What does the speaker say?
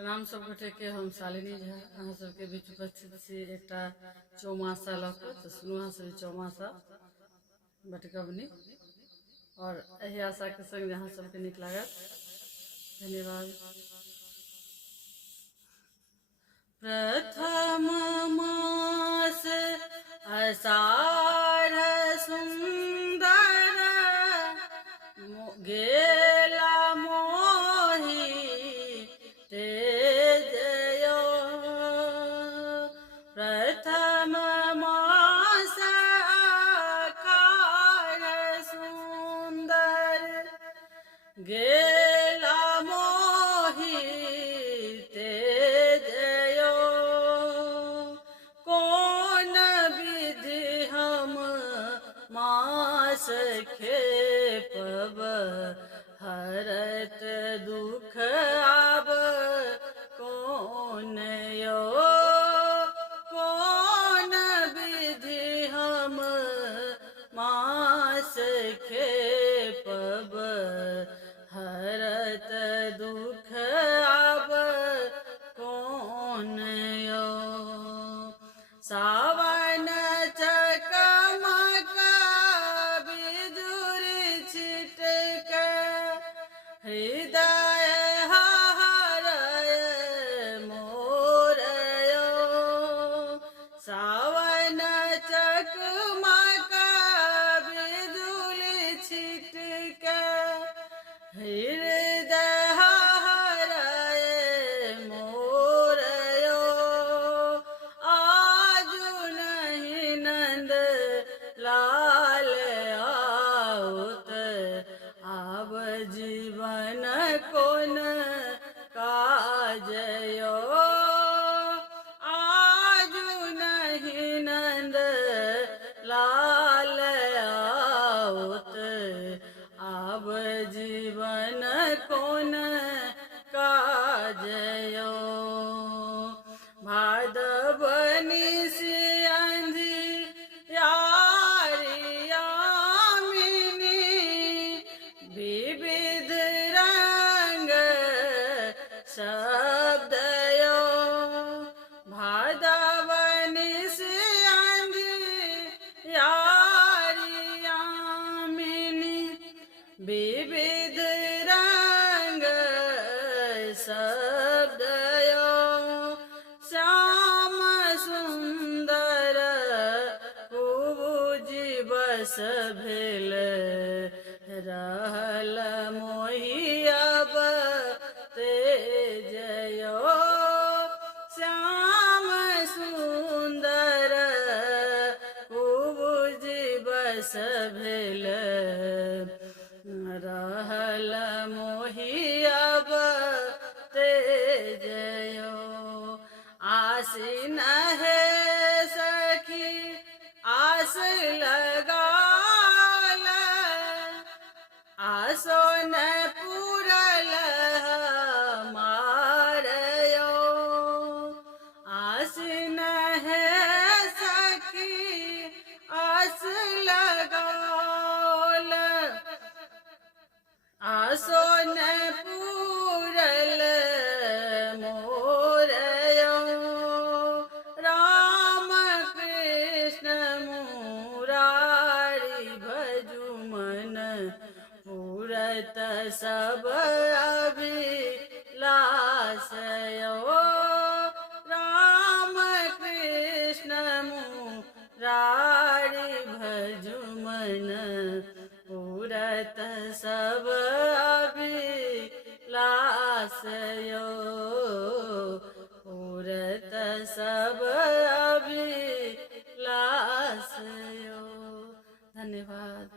प्रणाम सब गोटे के। हम शालिनी झा अहाँ सबके बीच उपस्थित छी एकटा चौमासा लऽ कऽ। तऽ सुनू अहाँ सब चौमासा बटगबनी, और एही आशा के संग जे अहाँ सबके नीक लागत। धन्यवाद। प्रथम मास आषाढ़ सुंदर गेला मोहि तेजयो। प्रथम मास आषाढ़ सुंदर गेला मोहि तेजयो। कौन विधि हम मास खेपब, हरत दुख आब कौन यो। कौन विधि हम मास खेपब, हरत दुख आब कौन यो। सावन चकमक बिजुरी छिटक, हृदय हरय मोर यो। सावन चकमक बिजुली छिटक, हृदय हरय मोर यो। आजु नहीं नंद लाल आउत, आब जीवन कोन काज यो। आजु नहीं नंद लाल आउत, आब जीवन कोन काज यो। भादवनी से अंधियारियामिनी, विविध रंग शब्द यो। भादवनी से अंधियारियामिनी, विविध रंग शब्द यो। श्याम सुंदर कुबुजि बस भेल, रहल मोहि अब तेजयो। श्याम सुंदर कुबुजि बस भेल, रहल मोहि अब तेजयो। आसीन है सखी आस लगाल, आसो न पूरल हमार यो। आसीन है सखी आस लगाल, आसो न पूरल मोर यो। राम कृष्ण मुरारी भजु मन, पूरत सब अभिलाष यो। राम कृष्ण मुरारी भजु मन, पूरत सब अभिलाष यो। पूरत सब अभिलाष यो। धन्यवाद।